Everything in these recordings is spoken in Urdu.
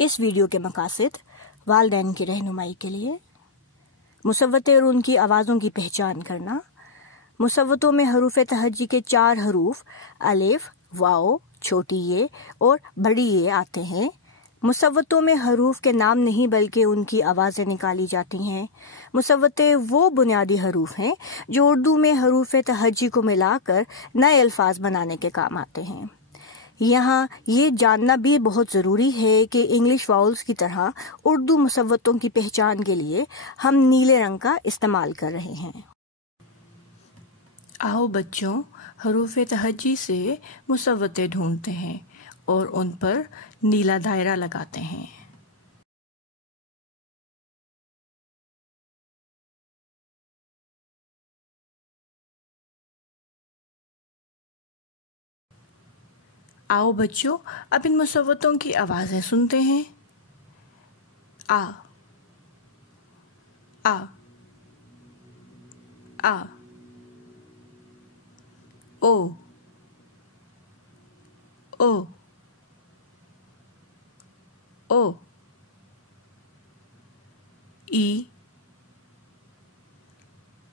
اس ویڈیو کے مقاصد والدین کی رہنمائی کے لیے مصوتے اور ان کی آوازوں کی پہچان کرنا. مصوتوں میں حروف تہجی کے 4 حروف الف، واو، چھوٹی یہ اور بڑی یہ آتے ہیں. مصوتوں میں حروف کے نام نہیں بلکہ ان کی آوازیں نکالی جاتی ہیں. مصوتے وہ بنیادی حروف ہیں جو اردو میں حروف تہجی کو ملا کر نئے الفاظ بنانے کے کام آتے ہیں. یہاں یہ جاننا بھی بہت ضروری ہے کہ انگلش واؤلز کی طرح اردو مصوتوں کی پہچان کے لیے ہم نیلے رنگ کا استعمال کر رہے ہیں. آؤ بچوں، حروف تہجی سے مصوتے ڈھونڈتے ہیں اور ان پر نیلا دائرہ لگاتے ہیں. آؤ بچوں، اب ان مصوتوں کی آوازیں سنتے ہیں. آ آ آ، او او او، ای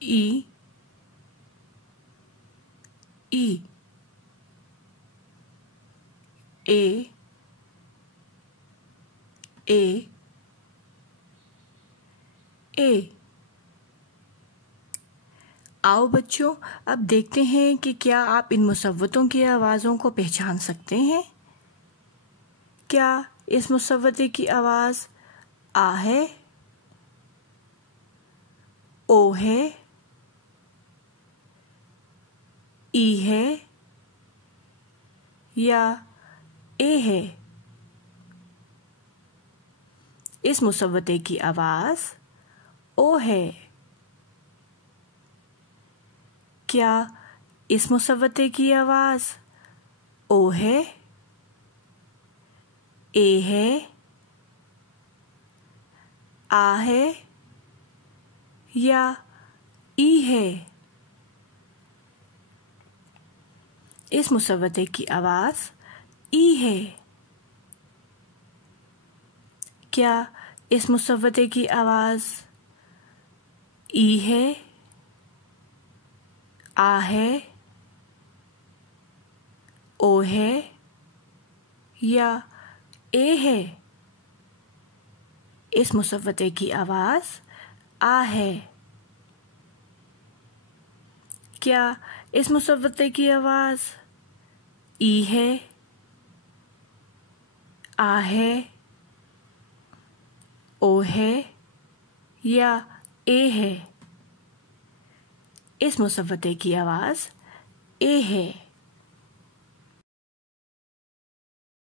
ای ای، اے اے اے. آؤ بچوں، اب دیکھتے ہیں کہ کیا آپ ان مصوتوں کی آوازوں کو پہچان سکتے ہیں. کیا اس مصوتے کی آواز آ ہے، او ہے، ای ہے یا اے ہے؟ اس مصوتے کی آواز او ہے. کیا اس مصوتے کی آواز او ہے، اے ہے، آ ہے یا ای ہے؟ اس مصوتے کی آواز ای ہے. کیا اس مصوتے کی آواز ای ہے، آ ہے، او ہے یا اے ہے؟ اس مصوتے کی آواز آ ہے. کیا اس مصوتے کی آواز ای ہے، آ ہے، او ہے یا اے ہے؟ اس مصوتے کی آواز اے ہے.